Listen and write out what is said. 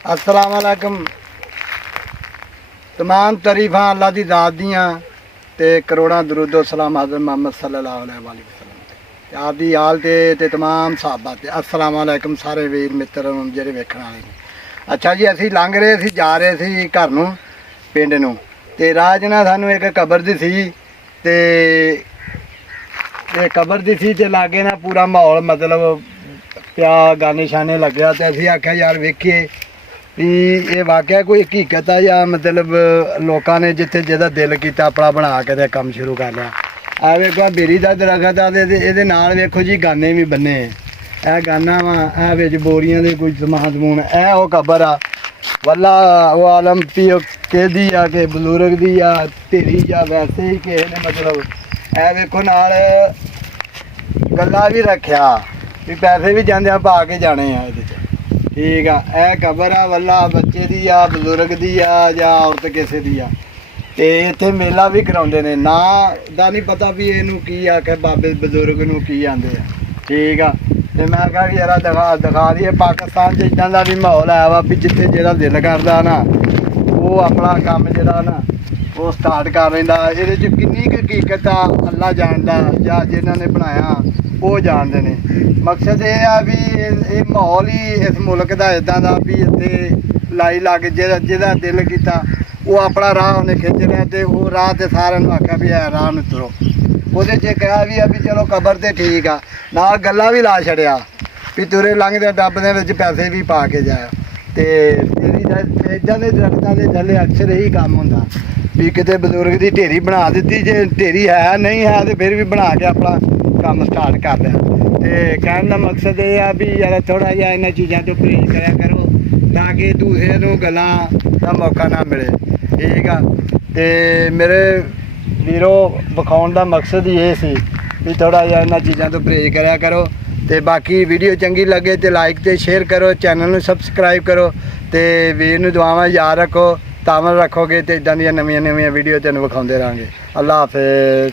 अस्सलाम वालेकुम। तमाम तारीफां अल्लाह दी ज़ात दियां ते करोड़ां दरूदो सलाम हज़रत मोहम्मद सल्लल्लाहु अलैहि वसल्लम आप दी हाल ते तमाम साहबा ते। अस्सलाम वालेकुम सारे वीर मित्र ਜਿਹੜੇ ਵੇਖਣ वाले ने। अच्छा जी, ਅਸੀਂ ਲੰਘ ਰਹੇ ਸੀ, ਜਾ ਰਹੇ ਸੀ ਘਰ ਨੂੰ, ਪਿੰਡ ਨੂੰ, ਤੇ ਰਾਹ 'ਚ ਨਾ ਸਾਨੂੰ ਇੱਕ ਕਬਰ ਦੀ ਸੀ ਤੇ ਕਬਰ ਦੀ ਸੀ ਤੇ ਲਾਗੇ ਨਾ ਪੂਰਾ ਮਾਹੌਲ ਮਤਲਬ ਪਿਆ, ਗਾਣੇ ਸ਼ਾਨੇ ਲੱਗਿਆ ਤੇ ਅਸੀਂ ਆਖਿਆ ਯਾਰ ਵੇਖੀਏ ਵੀ ਇਹ ਵਾਕਿਆ ਕੋਈ ਹਕੀਕਤ ਆ ਜਾਂ ਮਤਲਬ ਲੋਕਾਂ ਨੇ ਜਿੱਥੇ ਜਿਹਦਾ ਦਿਲ ਕੀਤਾ ਆਪਣਾ ਬਣਾ ਕੇ ਤੇ ਕੰਮ ਸ਼ੁਰੂ ਕਰ ਲਿਆ। ਆ ਵੇਖੋ ਬੇਰੀ ਦਾ ਦਰਖਤ ਆ ਤੇ ਇਹਦੇ ਨਾਲ ਵੇਖੋ ਜੀ ਗਾਨੇ ਵੀ ਬੰਨੇ, ਇਹ ਗਾਨਾ ਵਾ, ਇਹ ਵਿੱਚ ਬੋਰੀਆਂ ਦੇ ਕੋਈ ਸਮਾਨ ਸਮੂਨ, ਇਹ ਉਹ ਕਬਰ ਆ। ਵੱਲਾ ਉਹ ਆਲਮ ਪੀਓ ਕਿਹਦੀ ਆ ਕਿ ਬਜ਼ੁਰਗ ਦੀ ਆ ਢੇਰੀ ਜਾਂ ਵੈਸੇ ਹੀ ਕਿਸੇ ਨੇ ਮਤਲਬ ਇਹ ਵੇਖੋ ਨਾਲ ਗੱਲਾ ਵੀ ਰੱਖਿਆ ਵੀ ਪੈਸੇ ਵੀ ਜਾਂਦੇ ਆ ਪਾ ਕੇ ਜਾਣੇ ਆ ਇਹਦੇ 'ਚ। ਠੀਕ ਆ, ਇਹ ਕਬਰ ਆ ਵੱਲਾ ਬੱਚੇ ਦੀ ਆ, ਬਜ਼ੁਰਗ ਦੀ ਆ ਜਾਂ ਔਰਤ ਕਿਸੇ ਦੀ ਆ। ਤੇ ਇੱਥੇ ਮੇਲਾ ਵੀ ਕਰਾਉਂਦੇ ਨੇ, ਨਾਂ ਦਾ ਨਹੀਂ ਪਤਾ ਵੀ ਇਹਨੂੰ ਕੀ ਆ ਕਿ ਬਾਬੇ ਬਜ਼ੁਰਗ ਨੂੰ ਕੀ ਆਂਦੇ ਆ। ਠੀਕ ਆ, ਤੇ ਮੈਂ ਕਿਹਾ ਕਿ ਯਾਰ ਦਿਖਾ ਦਈਏ ਪਾਕਿਸਤਾਨ 'ਚ ਇੱਦਾਂ ਦਾ ਵੀ ਮਾਹੌਲ ਆਇਆ ਵਾ ਵੀ ਜਿੱਥੇ ਜਿਹੜਾ ਦਿਲ ਕਰਦਾ ਨਾ ਉਹ ਆਪਣਾ ਕੰਮ ਜਿਹੜਾ ਨਾ ਉਹ ਸਟਾਰਟ ਕਰ ਲੈਂਦਾ। ਇਹਦੇ 'ਚ ਕਿੰਨੀ ਕੁ ਹਕੀਕਤ ਆ ਅੱਲਾ ਜਾਣਦਾ ਜਾਂ ਜਿਨ੍ਹਾਂ ਨੇ ਬਣਾਇਆ ਉਹ ਜਾਣਦੇ ਨੇ। ਮਕਸਦ ਇਹ ਆ ਵੀ ਇਹ ਮਾਹੌਲ ਹੀ ਇਸ ਮੁਲਕ ਦਾ ਇੱਦਾਂ ਦਾ ਵੀ ਇੱਥੇ ਲਾਈ ਲੱਗ ਜਿਹਦਾ ਦਿਲ ਕੀਤਾ ਉਹ ਆਪਣਾ ਰਾਹ ਉਹਨੇ ਖਿੱਚ ਲਿਆ ਤੇ ਉਹ ਰਾਹ ਤੇ ਸਾਰਿਆਂ ਨੂੰ ਆਖਿਆ ਵੀ ਇਹ ਰਾਹ ਨੂੰ ਤੁਰੋ। ਉਹਦੇ 'ਚ ਕਿਹਾ ਵੀ ਆ ਵੀ ਚਲੋ ਕਬਰ ਤੇ ਠੀਕ ਆ, ਨਾਲ ਗੱਲਾਂ ਵੀ ਲਾ ਛੜਿਆ ਵੀ ਤੁਰੇ ਲੰਘਦੇ ਡੱਬ ਦੇ ਵਿੱਚ ਪੈਸੇ ਵੀ ਪਾ ਕੇ ਜਾਇਆ। ਤੇ ਇੱਦਾਂ ਦੇ ਦਰਖਤਾਂ ਦੇ ਥੱਲੇ ਅਕਸਰ ਇਹੀ ਕੰਮ ਹੁੰਦਾ ਵੀ ਕਿਤੇ ਬਜ਼ੁਰਗ ਦੀ ਢੇਰੀ ਬਣਾ ਦਿੱਤੀ, ਜੇ ਢੇਰੀ ਹੈ ਨਹੀਂ ਹੈ ਤੇ ਫਿਰ ਵੀ ਬਣਾ ਕੇ ਆਪਣਾ ਕੰਮ ਸਟਾਰਟ ਕਰ ਲਿਆ। ਤੇ ਕਹਿਣ ਦਾ ਮਕਸਦ ਇਹ ਆ ਵੀ ਯਾਰ ਥੋੜ੍ਹਾ ਜਿਹਾ ਇਹਨਾਂ ਚੀਜ਼ਾਂ ਤੋਂ ਪਰਹੇਜ਼ ਕਰਿਆ ਕਰੋ ਤਾਂ ਕਿ ਦੂਸਰੇ ਨੂੰ ਗੱਲਾਂ ਦਾ ਮੌਕਾ ਨਾ ਮਿਲੇ। ਠੀਕ ਆ, ਤੇ ਮੇਰੇ ਵੀਰੋ ਵਿਖਾਉਣ ਦਾ ਮਕਸਦ ਹੀ ਇਹ ਸੀ ਵੀ ਥੋੜ੍ਹਾ ਜਿਹਾ ਇਹਨਾਂ ਚੀਜ਼ਾਂ ਤੋਂ ਪਰਹੇਜ਼ ਕਰਿਆ ਕਰੋ। ਤੇ ਬਾਕੀ ਵੀਡੀਓ ਚੰਗੀ ਲੱਗੇ ਤੇ ਲਾਈਕ ਤੇ ਸ਼ੇਅਰ ਕਰੋ, ਚੈਨਲ ਨੂੰ ਸਬਸਕ੍ਰਾਈਬ ਕਰੋ ਤੇ ਵੀਰ ਨੂੰ ਦੁਆਵਾਂ ਯਾਦ ਰੱਖੋ। ਤਾਮਲ ਰੱਖੋਗੇ ਤੇ ਇੱਦਾਂ ਦੀਆਂ ਨਵੀਆਂ ਵੀਡੀਓ ਤੁਹਾਨੂੰ ਵਿਖਾਉਂਦੇ ਰਹਾਂਗੇ। ਅੱਲਾ ਹਾਫਿਜ਼।